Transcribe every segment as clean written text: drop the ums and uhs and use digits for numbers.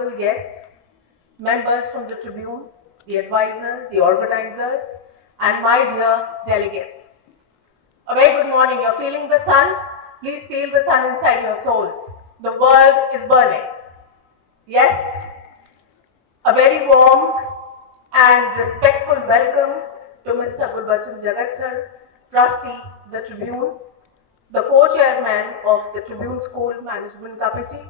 honorable guests, members from the Tribune, the advisors, the organizers, and my dear delegates. A very good morning. You're feeling the sun? Please feel the sun inside your souls. The world is burning. Yes? A very warm and respectful welcome to Mr. Gurbachan Jagat sir, trustee, the Tribune, the co-chairman of the Tribune School Management Committee.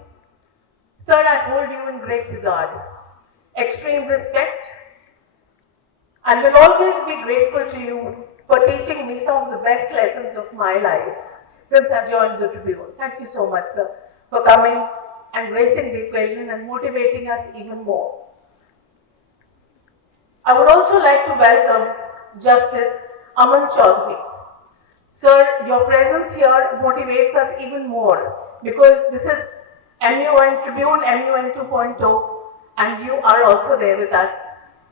Sir, I hold you in great regard, extreme respect, and will always be grateful to you for teaching me some of the best lessons of my life since I've joined the Tribune. Thank you so much, sir, for coming and gracing the occasion and motivating us even more. I would also like to welcome Justice Aman Chaudhary. Sir, your presence here motivates us even more because this is MUN Tribune, MUN 2.0, and you are also there with us,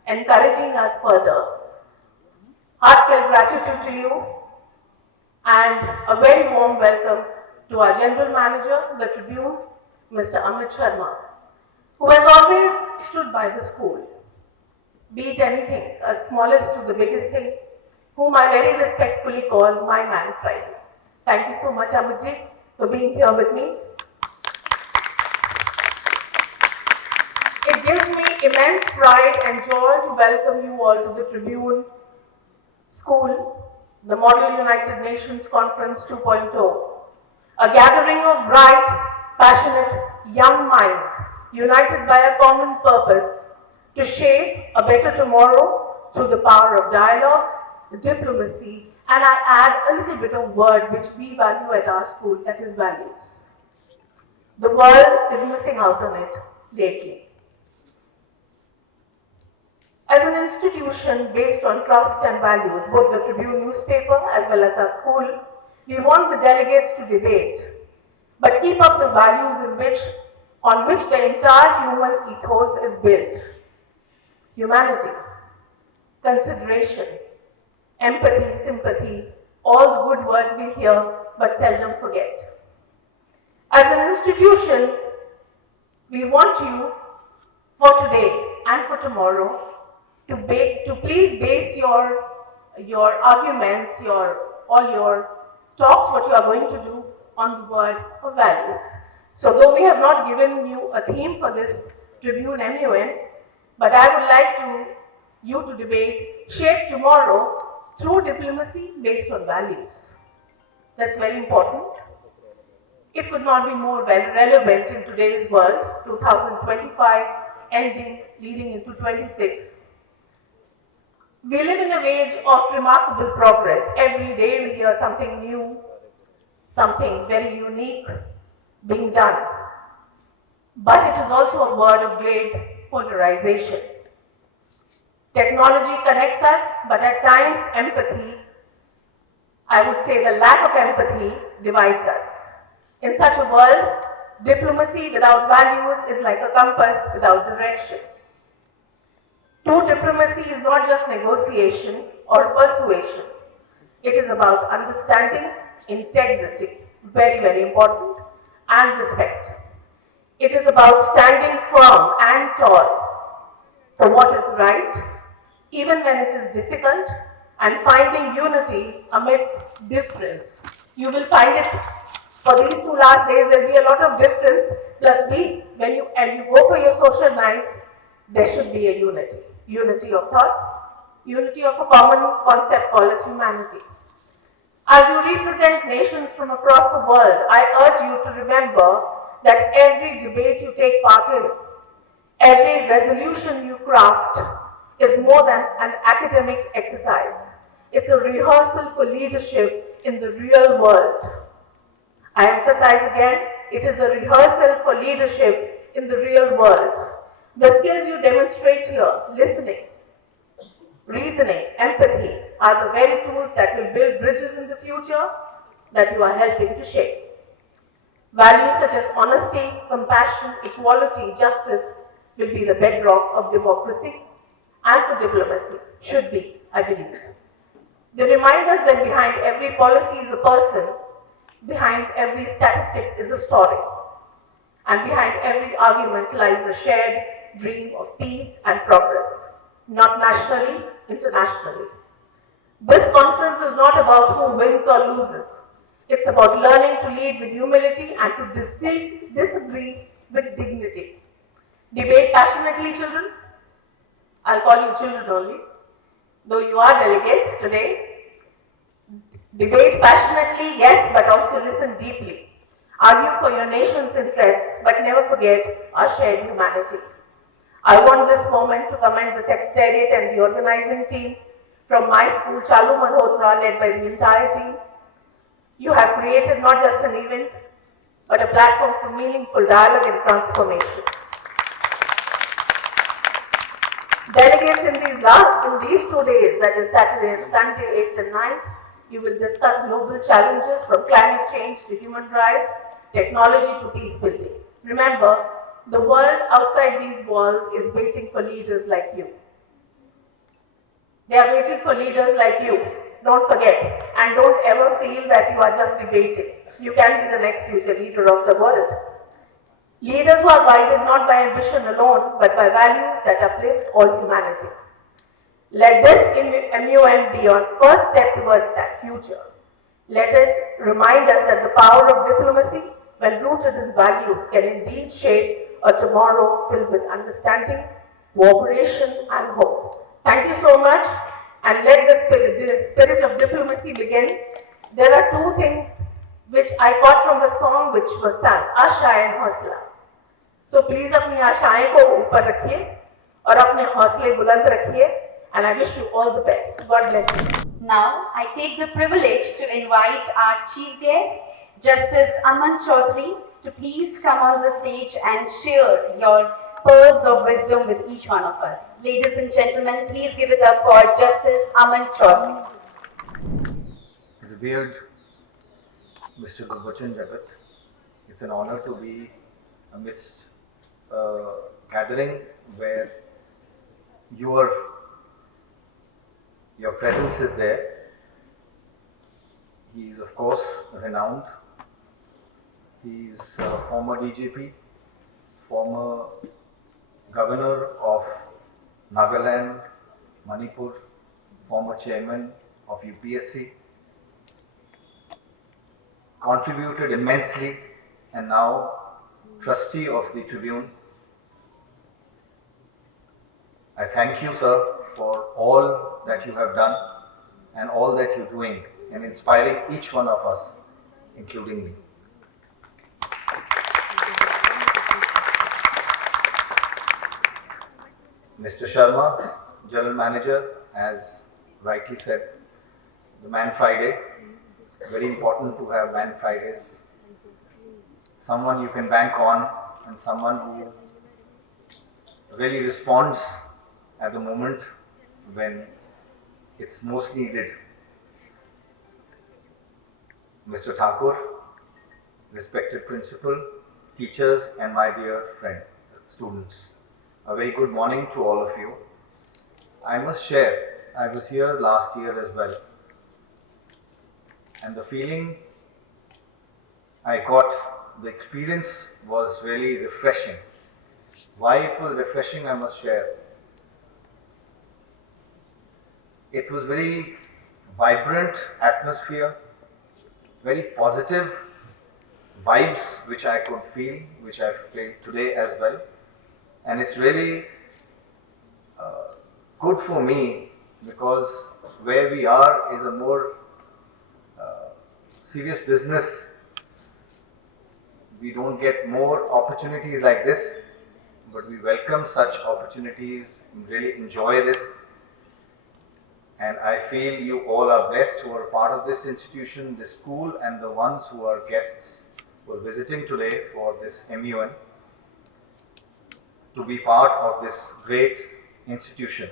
encouraging us further. Heartfelt gratitude to you and a very warm welcome to our General Manager, the Tribune, Mr. Amit Sharma, who has always stood by the school, be it anything, as smallest to the biggest thing, whom I very respectfully call my man Friday. Thank you so much, Amitji, for being here with me. It gives me immense pride and joy to welcome you all to the Tribune School, the Model United Nations Conference 2.0, a gathering of bright, passionate young minds united by a common purpose to shape a better tomorrow through the power of dialogue, diplomacy, and I add a little bit of word which we value at our school, that is values. The world is missing out on it lately. As an institution based on trust and values, both the Tribune newspaper as well as our school, we want the delegates to debate, but keep up the values on which the entire human ethos is built. Humanity, consideration, empathy, sympathy, all the good words we hear but seldom forget. As an institution, we want you for today and for tomorrow to please base your arguments, all your talks, what you are going to do on the word of values. So though we have not given you a theme for this Tribune MUN, but I would like you to debate shape tomorrow through diplomacy based on values. That's very important. It could not be more relevant in today's world, 2025 ending, leading into 26. We live in an age of remarkable progress. Every day we hear something new, something very unique being done. But it is also a word of great polarization. Technology connects us, but at times empathy, I would say the lack of empathy, divides us. In such a world, diplomacy without values is like a compass without direction. True diplomacy is not just negotiation or persuasion. It is about understanding, integrity, very, very important, and respect. It is about standing firm and tall for what is right, even when it is difficult, and finding unity amidst difference. You will find it for these 2 last days, there will be a lot of difference, plus these, when you go for your social nights, there should be a unity. Unity of thoughts, unity of a common concept called as humanity. As you represent nations from across the world, I urge you to remember that every debate you take part in, every resolution you craft is more than an academic exercise. It's a rehearsal for leadership in the real world. I emphasize again, it is a rehearsal for leadership in the real world. The skills you demonstrate here, listening, reasoning, empathy, are the very tools that will build bridges in the future that you are helping to shape. Values such as honesty, compassion, equality, justice will be the bedrock of democracy and for diplomacy, should be, I believe. They remind us that behind every policy is a person, behind every statistic is a story. and behind every argument lies a shared dream of peace and progress, not nationally, internationally. This conference is not about who wins or loses. It's about learning to lead with humility and to disagree with dignity. Debate passionately, children. I'll call you children only, though you are delegates today. Debate passionately, yes, but also listen deeply. Argue for your nation's interests, but never forget our shared humanity. I want this moment to commend the Secretariat and the organizing team from my school, Chalu Malhotra, led by the entire team. You have created not just an event, but a platform for meaningful dialogue and transformation. Delegates in these 2 days, that is Saturday and Sunday, 8th and 9th, you will discuss global challenges from climate change to human rights, technology to peace building. Remember, the world outside these walls is waiting for leaders like you. They are waiting for leaders like you. Don't forget, and don't ever feel that you are just debating. You can be the next future leader of the world. Leaders who are guided not by ambition alone, but by values that uplift all humanity. Let this MUM be your first step towards that future. Let it remind us that the power of diplomacy, when rooted in values, can indeed shape a tomorrow filled with understanding, cooperation, and hope. Thank you so much, and let the spirit of diplomacy begin. There are two things which I got from the song which was sung, Asha and Hausla. So please अपनी आशाएं को ऊपर रखिए और अपने हौसले बुलंद रखिए, and I wish you all the best. God bless you. Now, I take the privilege to invite our chief guest, Justice Aman Chaudhary, to please come on the stage and share your pearls of wisdom with each one of us. Ladies and gentlemen, please give it up for Justice Aman Chaudhary. Revered Mr. Gurbachan Jagat, it's an honor to be amidst a gathering where your presence is there. He is of course renowned. He is a former DGP, former governor of Nagaland, Manipur, former chairman of UPSC, contributed immensely, and now trustee of the Tribune. I thank you, sir, for all that you have done and all that you're doing and inspiring each one of us, including me. Mr. Sharma, General Manager, has rightly said, the Man Friday, very important to have Man Fridays. Someone you can bank on and someone who really responds at the moment when it's most needed. Mr. Thakur, respected principal, teachers, and my dear friend, students, a very good morning to all of you. I must share, I was here last year as well, and the feeling I got, the experience was really refreshing. Why it was refreshing, I must share. It was very vibrant atmosphere, very positive vibes which I could feel, which I feel today as well. And it's really good for me because where we are is a more serious business. We don't get more opportunities like this, but we welcome such opportunities and really enjoy this. And I feel you all are blessed who are part of this institution, this school, and the ones who are guests who are visiting today for this MUN to be part of this great institution.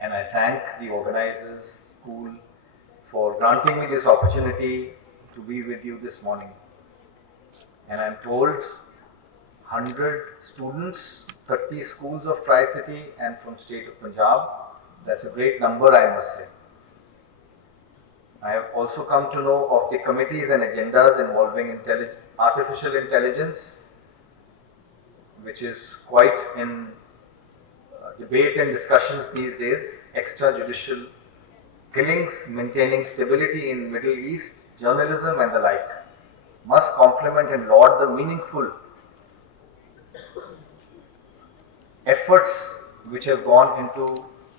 And I thank the organizers, school, for granting me this opportunity to be with you this morning. And I'm told 100 students, 30 schools of Tri-City and from state of Punjab. That's a great number, I must say. I have also come to know of the committees and agendas involving artificial intelligence, which is quite in debate and discussions these days, extrajudicial killings, maintaining stability in Middle East, journalism and the like, must complement and laud the meaningful efforts which have gone into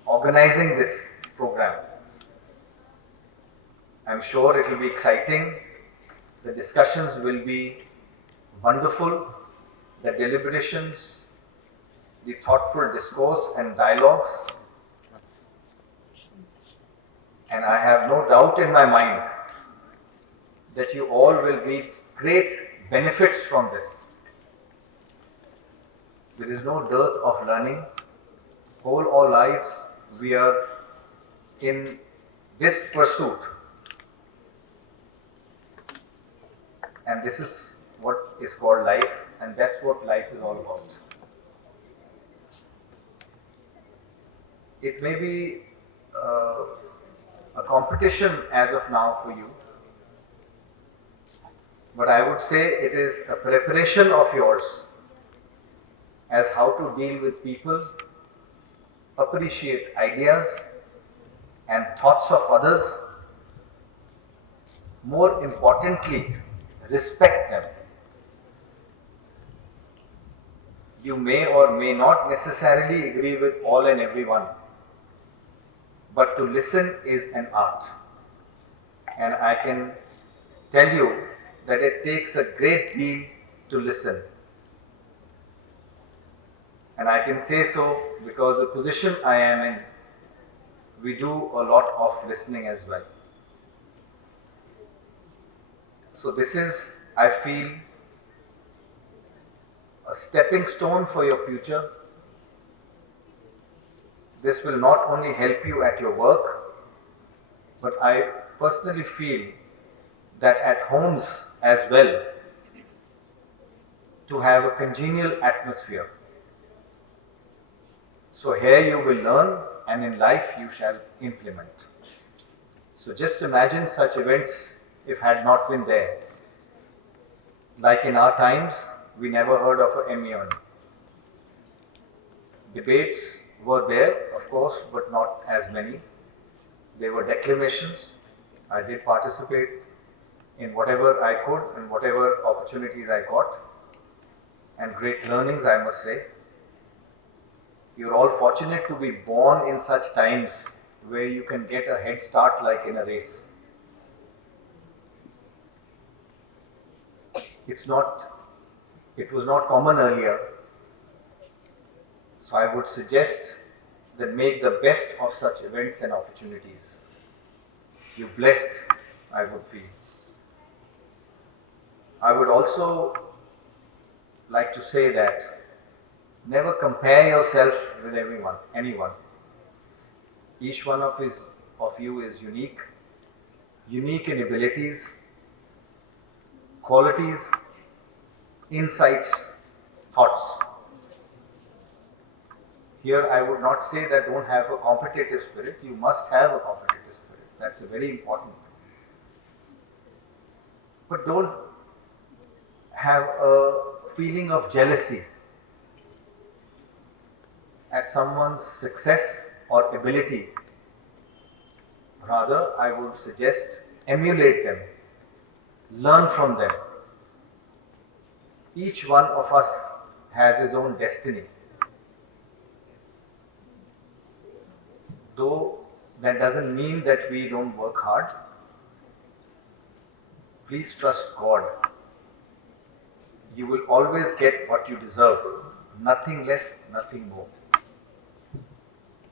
organizing this program. I'm sure it will be exciting. The discussions will be wonderful. The deliberations, the thoughtful discourse and dialogues. And I have no doubt in my mind that you all will reap great benefits from this. There is no dearth of learning. Whole our lives we are in this pursuit. And this is what is called life, and that's what life is all about. It may be a competition as of now for you, but I would say it is a preparation of yours as how to deal with people, appreciate ideas and thoughts of others, more importantly, respect them. You may or may not necessarily agree with all and everyone, but to listen is an art. And I can tell you that it takes a great deal to listen. And I can say so because the position I am in, we do a lot of listening as well. So this is, I feel, a stepping stone for your future. This will not only help you at your work, but I personally feel that at homes as well, to have a congenial atmosphere. So here you will learn, and in life you shall implement. So just imagine such events if had not been there. Like in our times, we never heard of a MEON. Debates were there, of course, but not as many. There were declamations. I did participate in whatever I could and whatever opportunities I got, and great learnings, I must say. You're all fortunate to be born in such times where you can get a head start like in a race. It was not common earlier. So I would suggest that make the best of such events and opportunities. You're blessed, I would feel. I would also like to say that never compare yourself with anyone. Each one of you is unique in abilities, qualities, insights, thoughts. Here I would not say that don't have a competitive spirit. You must have a competitive spirit. That's very important. But don't have a feeling of jealousy at someone's success or ability. Rather, I would suggest emulate them, learn from them. Each one of us has his own destiny. Though that doesn't mean that we don't work hard. Please trust God. You will always get what you deserve. Nothing less, nothing more.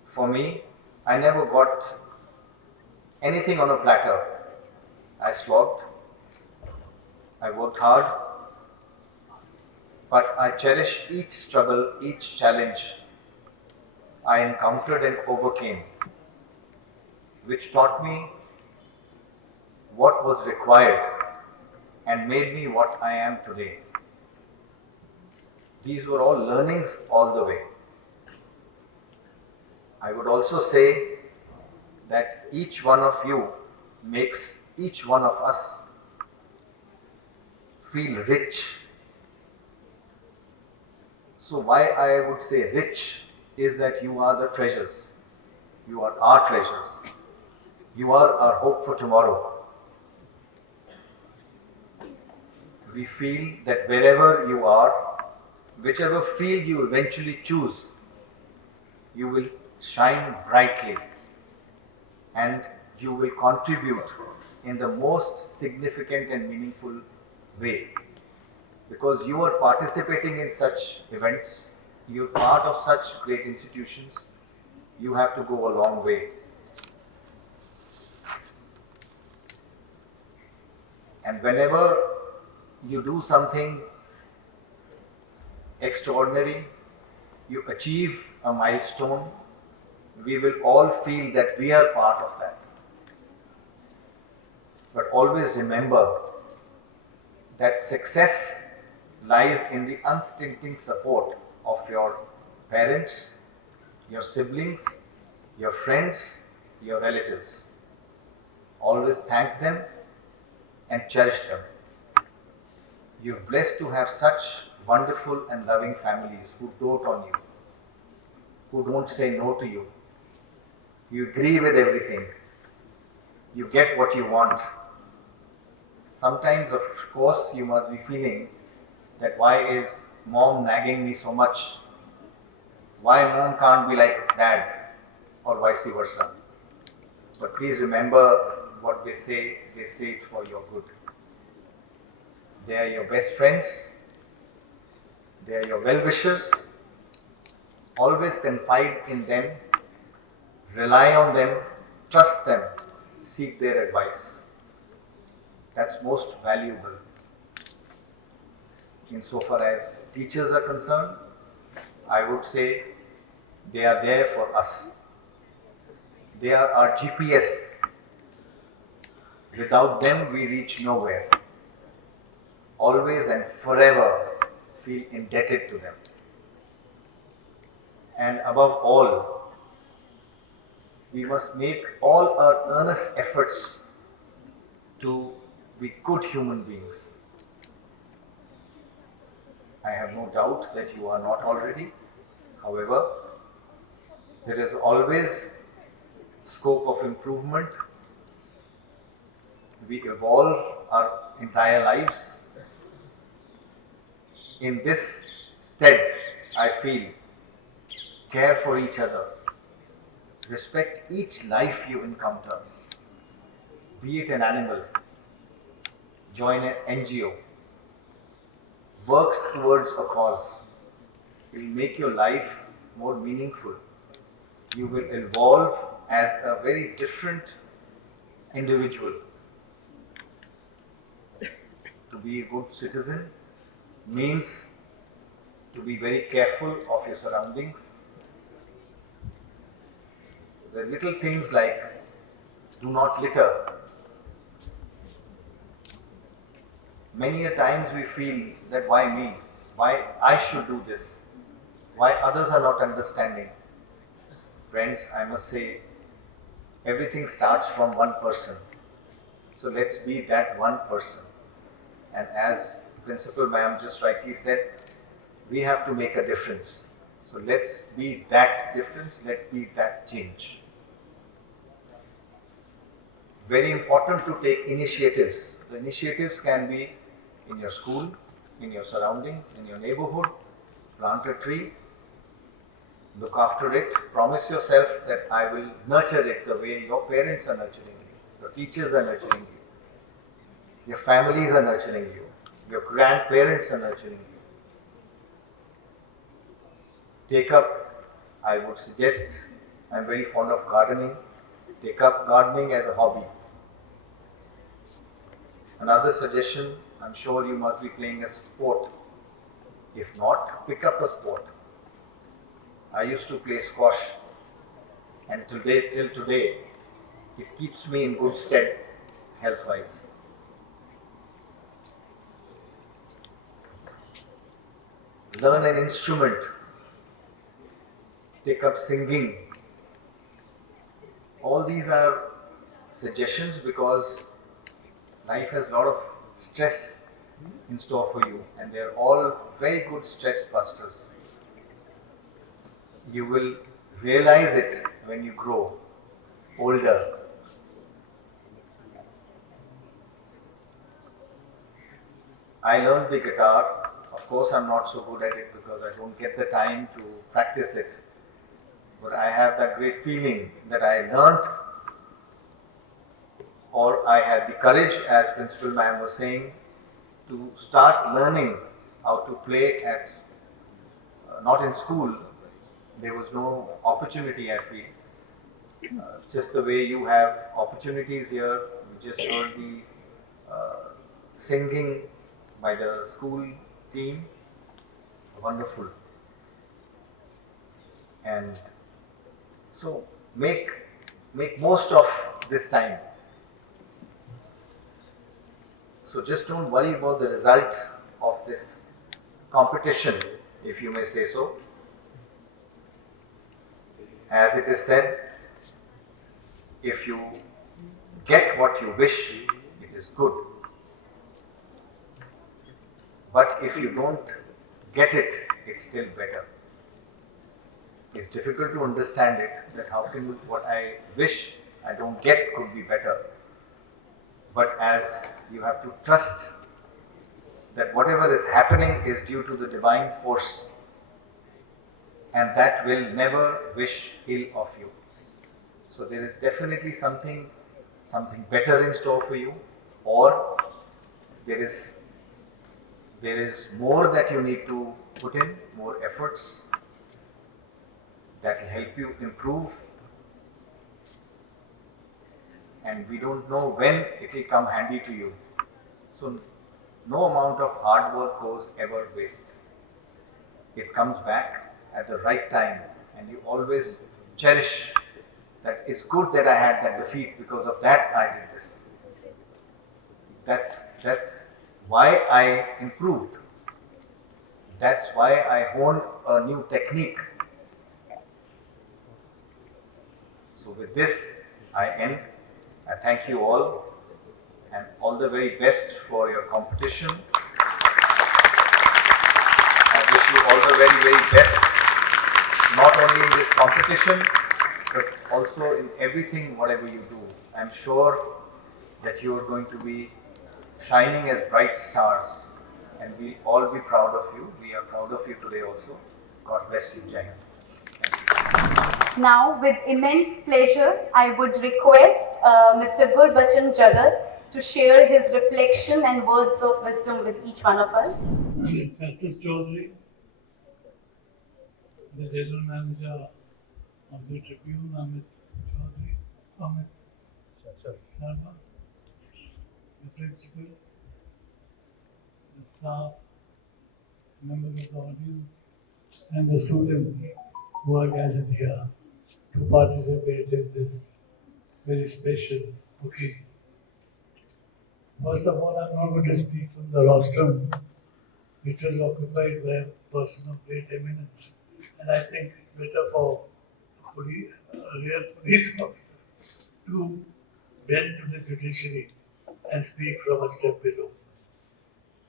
For me, I never got anything on a platter. I slogged. I worked hard. But I cherish each struggle, each challenge I encountered and overcame, which taught me what was required and made me what I am today. These were all learnings all the way. I would also say that each one of you makes each one of us feel rich. So why I would say rich is that you are the treasures. You are our treasures. You are our hope for tomorrow. We feel that wherever you are, whichever field you eventually choose, you will shine brightly and you will contribute in the most significant and meaningful way. Because you are participating in such events, you're part of such great institutions, you have to go a long way. And whenever you do something extraordinary, you achieve a milestone, we will all feel that we are part of that. But always remember that success lies in the unstinting support of your parents, your siblings, your friends, your relatives. Always thank them and cherish them. You're blessed to have such wonderful and loving families who dote on you, who don't say no to you. You agree with everything. You get what you want. Sometimes, of course, you must be feeling that why is mom nagging me so much? Why mom can't be like dad, or vice versa? But please remember what they say it for your good. They are your best friends, they are your well-wishers. Always confide in them, rely on them, trust them, seek their advice. That's most valuable. Insofar as teachers are concerned, I would say they are there for us. They are our GPS. Without them, we reach nowhere. Always and forever feel indebted to them. And above all, we must make all our earnest efforts to be good human beings. I have no doubt that you are not already. However, there is always scope of improvement. We evolve our entire lives. In this stead, I feel, care for each other, respect each life you encounter, be it an animal, join an NGO, work towards a cause. It will make your life more meaningful. You will evolve as a very different individual. To be a good citizen means to be very careful of your surroundings. The little things like do not litter. Many a times we feel that why me? Why I should do this? Why others are not understanding? Friends, I must say, everything starts from one person. So let's be that one person. And as Principal Ma'am just rightly said, we have to make a difference. So let's be that difference, let's be that change. Very important to take initiatives. The initiatives can be in your school, in your surroundings, in your neighborhood. Plant a tree, look after it, promise yourself that I will nurture it the way your parents are nurturing you, your teachers are nurturing you, your families are nurturing you, your grandparents are nurturing you. Take up, I would suggest, I'm very fond of gardening, take up gardening as a hobby. Another suggestion, I'm sure you must be playing a sport. If not, pick up a sport. I used to play squash, and till today, it keeps me in good stead health-wise. Learn an instrument, take up singing. All these are suggestions because life has a lot of stress in store for you, and they're all very good stress busters. You will realize it when you grow older. I learned the guitar. Of course, I'm not so good at it because I don't get the time to practice it. But I have that great feeling that I learned, or I had the courage, as Principal Ma'am was saying, to start learning how to play at, not in school. There was no opportunity, I feel. Just the way you have opportunities here, we just heard the singing by the school team, wonderful. And so make most of this time. So just don't worry about the result of this competition, if you may say so. As it is said, if you get what you wish, it is good. But if you don't get it, it's still better. It's difficult to understand it, that how can what I wish I don't get could be better. But as you have to trust that whatever is happening is due to the divine force, and that will never wish ill of you. So there is definitely something better in store for you, or there is more that you need to put in, more efforts that will help you improve, and we don't know when it will come handy to you. So no amount of hard work goes ever waste. It comes back at the right time, and you always cherish that it's good that I had that defeat, because of that I did this. That's why I improved. That's why I honed a new technique. So with this, I end. I thank you all, and all the very best for your competition. I wish you all the very, very best, not only in this competition, but also in everything, whatever you do. I'm sure that you are going to be shining as bright stars, and we'll all be proud of you. We are proud of you today also. God bless you, Jai Hind. Now, with immense pleasure, I would request Mr. Gurbachan Jagat to share his reflection and words of wisdom with each one of us. Justice Chaudhary, the General Manager of the Tribune, Amit Sardar, the Principal, the staff, members of the audience, and the students who are gathered here to participate in this very special occasion. First of all, I'm not going to speak from the rostrum, which was occupied by a person of great eminence, and I think it's better for a real police officer to bend to the judiciary and speak from a step below.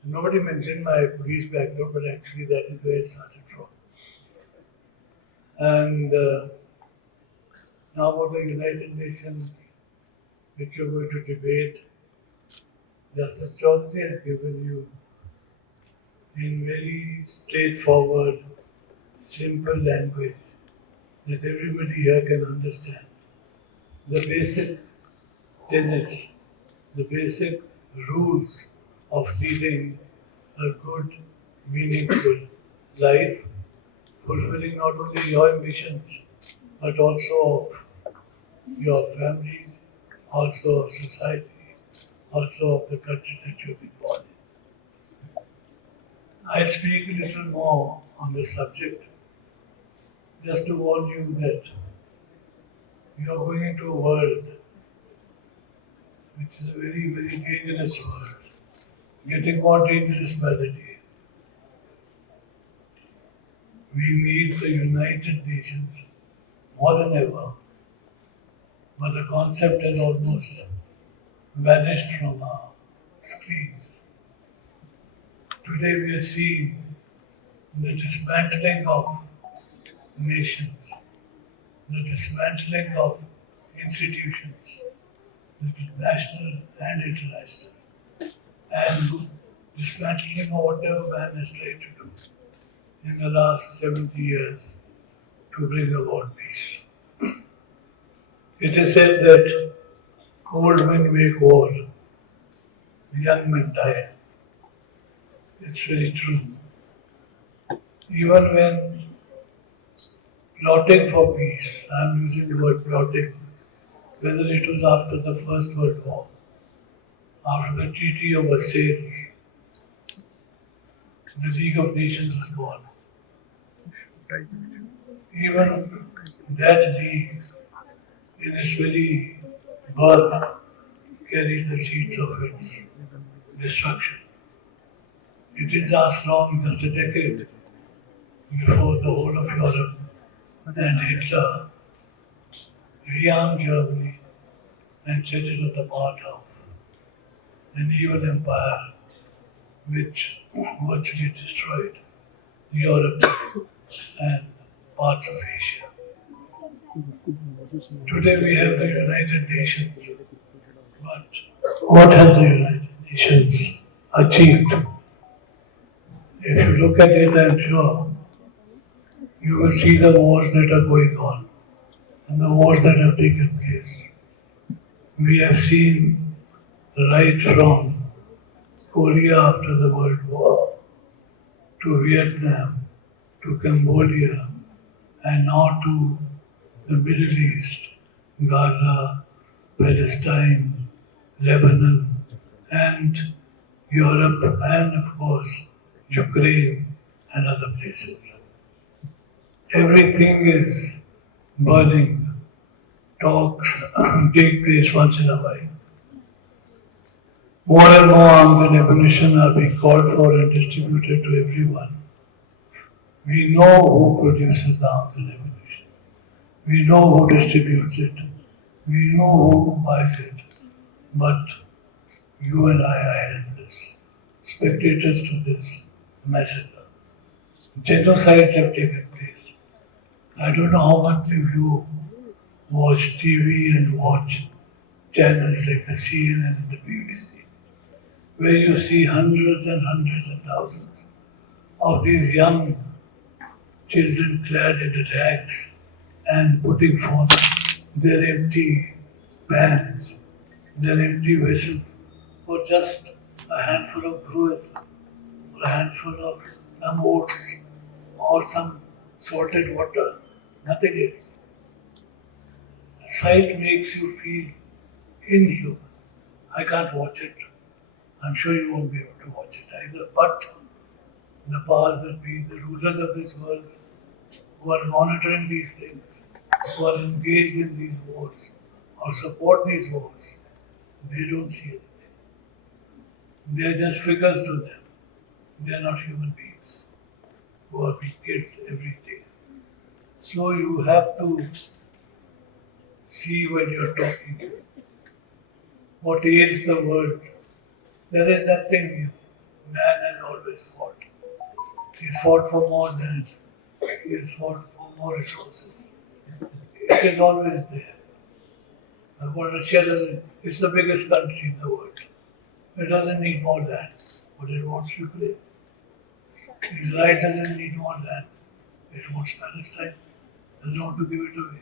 Nobody mentioned my police background, but actually that is where it started from. And now about the United Nations, which you're going to debate, Justice Chaudhary has given you in very straightforward, simple language that everybody here can understand the basic tenets, the basic rules of leading a good, meaningful life, fulfilling not only your ambitions, but also of your families, also of society, also of the country that you've been born in. I'll speak a little more on this subject, just to warn you that you are going into a world which is a very, very dangerous world, getting more dangerous by the day. We need the United Nations more than ever, but the concept has almost vanished from our screens. Today we are seeing the dismantling of nations, the dismantling of institutions, that is national and international, and dismantling of whatever man has tried to do in the last 70 years to bring about peace. It is said that old men make war, young men die. It's very true. Even when plotting for peace, I'm using the word plotting, whether it was after the First World War, after the Treaty of Versailles, the League of Nations was born. Even that league, in its very birth, carried the seeds of its destruction. It didn't last long, just a decade, before the whole of Europe and Hitler rearmed Germany and set it at the path of an evil empire which virtually destroyed Europe and parts of Asia. Today we have the United Nations, but what has the United Nations achieved? If you look at it, I'm sure you will see the wars that are going on and the wars that have taken place. We have seen right from Korea after the World War to Vietnam to Cambodia and now to the Middle East, Gaza, Palestine, Lebanon, and Europe, and of course Ukraine and other places. Everything is burning. Talks take place once in a while. More and more arms and ammunition are being called for and distributed to everyone. We know who produces the arms and ammunition. We know who distributes it. We know who buys it. But you and I are helpless, spectators to this massacre. Genocides have taken place. I don't know how much of you watch TV and watch channels like the CNN and the BBC, where you see hundreds and hundreds and thousands of these young children clad in rags and putting forth their empty pans, their empty vessels for just a handful of gruel, or a handful of some oats, or some salted water, nothing else. The sight makes you feel inhuman. I can't watch it. I'm sure you won't be able to watch it either. But the powers that be, the rulers of this world, who are monitoring these things, who are engaged in these wars, or support these wars, they don't see anything. They are just figures to them. They are not human beings who are being killed every day. So you have to see when you're talking what ails the world. There is nothing new. Man has always fought. He fought for more land. He has fought for more resources. It is always there. But Russia doesn't, it's the biggest country in the world. It doesn't need more land, but it wants Ukraine. Israel doesn't need more land. It wants Palestine. It doesn't want to give it away.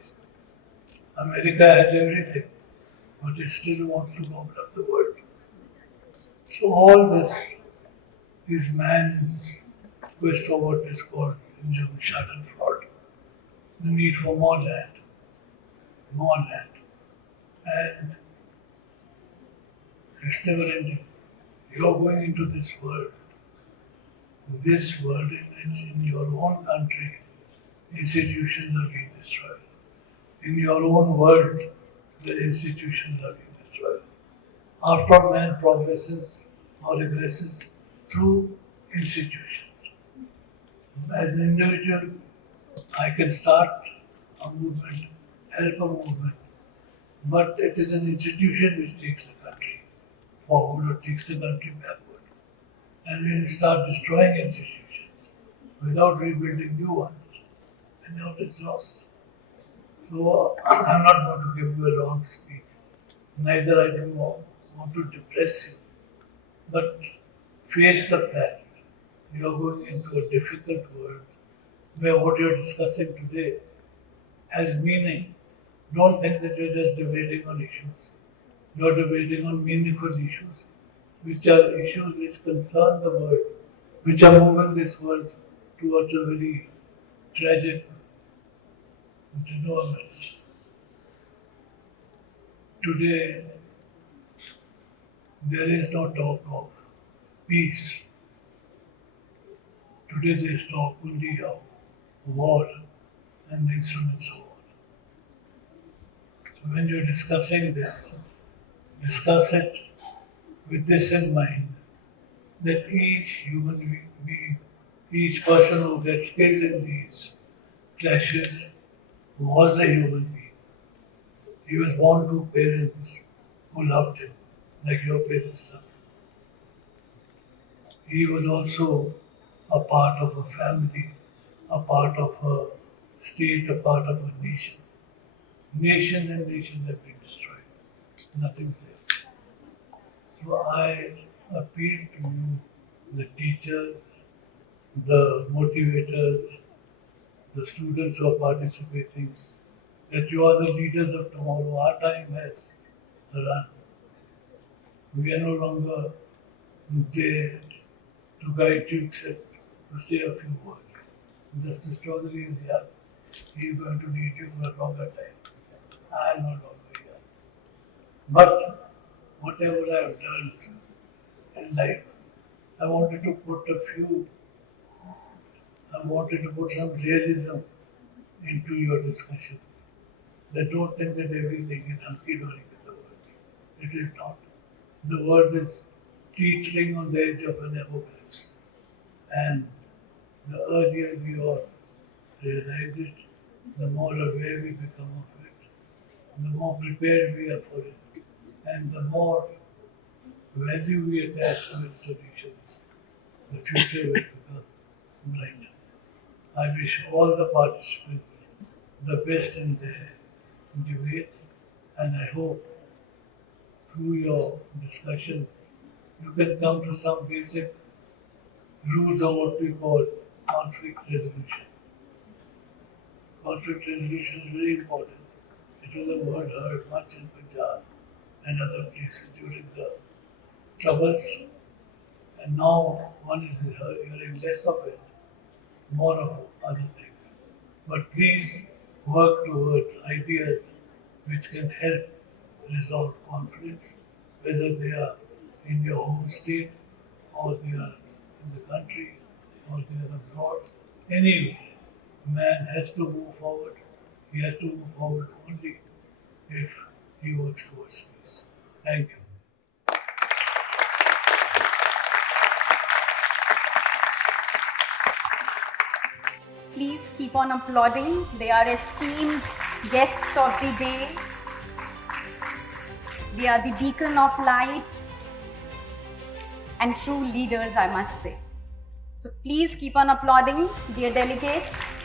America has everything, but it still wants to gobble up the world. So all this is man's quest for what is called in German Schadenfreude, the need for more land, and it's never ending. You're going into this world in which in your own country institutions are being destroyed. In your own world, the institutions are being destroyed. After man progresses or regresses through institutions. As an individual, I can start a movement, help a movement, but it is an institution which takes the country forward or takes the country backward. And when you start destroying institutions without rebuilding new ones, then and now it is lost. So I'm not going to give you a long speech. Neither I do want to depress you. But face the fact, you are going into a difficult world where what you're discussing today has meaning. Don't think that you're just debating on issues. You're debating on meaningful issues, which are issues which concern the world, which are moving this world towards a very tragic development. Today, there is no talk of peace. Today there is talk only of war and the instruments of war. So when you're discussing this, discuss it with this in mind, that each human being, each person who gets killed in these clashes was a human being. He was born to parents who loved him, like your parents loved him. He was also a part of a family, a part of a state, a part of a nation. Nations and nations have been destroyed. Nothing's left. So I appeal to you, the teachers, the motivators, the students who are participating, that you are the leaders of tomorrow. Our time has run. We are no longer there to guide you except to say a few words. Justice Chaudhary is young. He is going to lead you for a longer time. I am no longer young. But whatever I have done in life, I wanted to put some realism into your discussion. That don't think that everything is hunky-dory with the world. It is not. The world is teetering on the edge of an apocalypse. And the earlier we all realize it, the more aware we become of it, the more prepared we are for it, and the more value we attach to its solutions, the future will become brighter. I wish all the participants the best in their debates, and I hope through your discussions you can come to some basic rules of what we call conflict resolution. Conflict resolution is very important. It was a word heard much in Punjab and other places during the troubles, and now one is hearing less of it, more of other things. But please work towards ideas which can help resolve conflicts, whether they are in your home state, or they are in the country, or they are abroad. Anyway, man has to move forward. He has to move forward only if he works towards peace. Thank you. Please keep on applauding. They are esteemed guests of the day. They are the beacon of light and true leaders, I must say. So please keep on applauding, dear delegates.